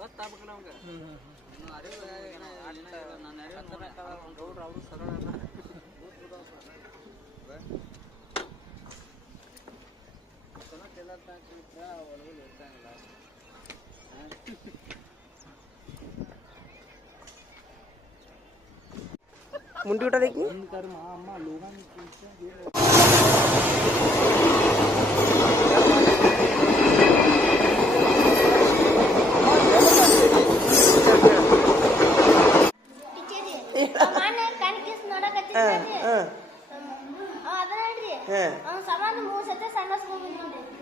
ಗೊತ್ತಾಗ್ಬೇಕಲ್ಲ ಅವ್ನು ಅರಿವು ನಾನು ಅರಿವು ಗೌಡ್ರು ಅವರು ಸರಳ ಚೆನ್ನಾಗಿ ಎಲ್ಲ ತಾಕಿದ್ರೆ ಒಳಗೆ ಇರ್ತಾಯಿಲ್ಲ मुंडी उठा देखिए कर्म अम्मा लोगों ने पूछा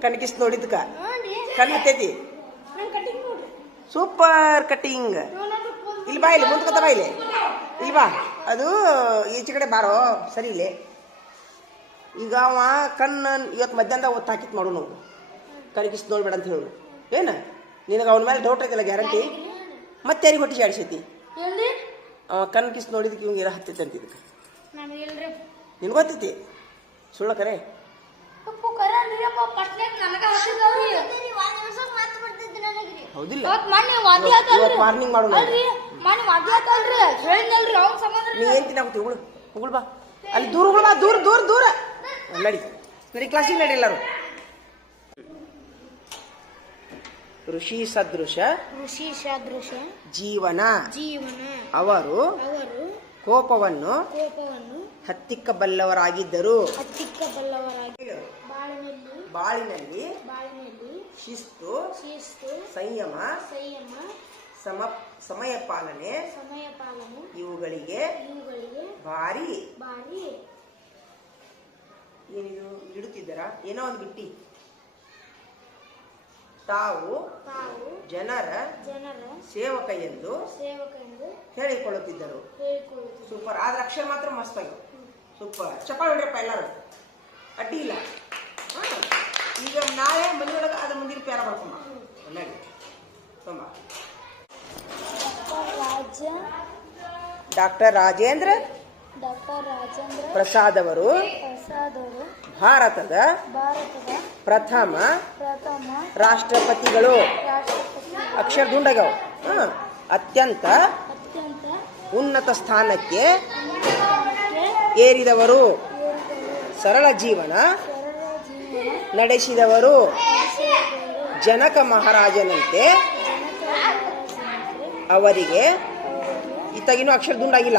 ಕಣಕಿಸ್ ನೋಡಿದ್ಕ? ಹತ್ತೈತಿ? ನೋಡ್ರಿ ಸೂಪರ್ ಕಟಿಂಗ್ ಇಲ್ಲಿ ಬಾ ಇಲ್ಲಿ ಮುಂದ್ಕೊತ ಬಾ ಇಲ್ಲಿ. ಇಲ್ಲಿ ಬಾ. ಅದು ಈಚೆ ಕಡೆ ಬಾರೋ ಸರಿ ಇಲ್ಲಿ. ಈಗ ಅವ ಕಣ್ಣ ಇವತ್ತು ಮಧ್ಯಾಹ್ನದಾಗ ಒತ್ತು ಹಾಕಿತ್ತು ಮಾಡು ನಾವು ಕಣಕಿಸ್ ನೋಡ್ಬೇಡ ಅಂತ ಹೇಳು. ಏನು? ನಿನಗೆ ಅವನ ಮೇಲೆ ಡೌಟ್ ಐತಲ್ಲ ಗ್ಯಾರಂಟಿ ಮತ್ತೆ ಯಾರಿಗೆ ಹೊಟ್ಟೆ ಜಾಡಿಸೈತಿ? ಅವ ಕಣ್ಣು ಕಿಸ್ ನೋಡಿದಕ್ಕೆ ಇವಂಗೆ ಇರ ಹತ್ತೈತೆ ಅಂತ ಇದಕ್ಕೆ? ನಿನ್ ಗೊತ್ತೈತಿ? ಸುಳ್ಳ ಕರೆ. ಹೌದಿಲ್ಲ. ಇವತ್ ಮೊನ್ನೆ ವಾದಿ ಇವತ್ತು ಆತಲ್ರಿ ವಾರ್ನಿಂಗ್ ಮಾಡು ಅಲ್ರಿ. ಮೊನ್ನೆ ವಾದಿ ಆತಲ್ರಿ ಹೇಳಿದ್ನಲ್ರಿ ಅವ್ನ ಸಂಬಂಧ. ನೀ ಏನ್ ತಿನ್ನಾಕತ್ತಿ ಉಗುಳು. ಉಗುಳು ಬಾ. ಅಲ್ಲಿ ದೂರ ಉಗುಳು ಬಾ. ದೂರ ದೂರ ದೂರ. ನಡಿ. ನಡಿ ಕ್ಲಾಸಿಗೆ ನಡಿ ಎಲ್ಲರೂ. ಋಷಿ ಸದೃಶ ಋಷಿ ಸದೃಶ ಜೀವನ. ಜೀವನ. ಅವರು ಅವರು ಕೋಪವನ್ನು ಕೋಪವನ್ನು ಹತ್ತಿಕ್ಕಬಲ್ಲವರಾಗಿದ್ದರು. ಹತ್ತಿಕ್ಕಬಲ್ಲವರಾಗಿ ಬಾಳಿನಲ್ಲಿ ಬಾಳಿನಲ್ಲಿ ಬಾಳಿನಲ್ಲಿ ಶಿಸ್ತು ಶಿಸ್ತು ಸಂಯಮ ಸಂಯಮ ಸಮ ಸಮಯ ಪಾಲನೆ ಸಮಯ ಪಾಲನೆ ಇವುಗಳಿಗೆ ಇವುಗಳಿಗೆ ಭಾರಿ. ಬಾರಿ ಏನಿದು ಇಡುತ್ತಿದ್ದರ? ಏನೋ ಒಂದು ಬಿಟ್ಟಿ. ತಾವು ತಾವು ಜನರ ಜನರ ಸೇವಕ ಎಂದು ಸೇವಕ ಎಂದು ಹೇಳಿಕೊಳ್ಳುತ್ತಿದ್ದರು. ಸೂಪರ್ ಆದ್ರೆ ಅಕ್ಷರ ಮಾತ್ರ ಮಸ್ತ್ ಆಗಿ ಸೂಪರ್ ಚಪ್ಪಾಳೆ ಹೊಡ್ರಪ್ಪ ಎಲ್ಲರೂ. ಅಡ್ಡಿ ಇಲ್ಲ. ಈಗ ನಾಳೆ ಮನೆಯೊಳಗೆ ಅದ್ರ ಮುಂದಿನ ಪ್ಯಾರ ಬರ್ಕೊಂಬ ನಡಿ ತುಂಬ ಡಾಕ್ಟರ್ ರಾಜೇಂದ್ರ ಪ್ರಸಾದ್ ಅವರು. ಭಾರತದ ಪ್ರಥಮ ರಾಷ್ಟ್ರಪತಿಗಳು. ಅಕ್ಷರ್ ದುಂಡಗವು. ಅತ್ಯಂತ ಉನ್ನತ ಸ್ಥಾನಕ್ಕೆ ಏರಿದವರು. ಸರಳ ಜೀವನ ನಡೆಸಿದವರು. ಜನಕ ಮಹಾರಾಜನಂತೆ ಅವರಿಗೆ ಇತ್ತಗಿನೂ ಇತ್ತಾಗಿನೂ ಅಕ್ಷರ ದುಂಡಾಗಿಲ್ಲ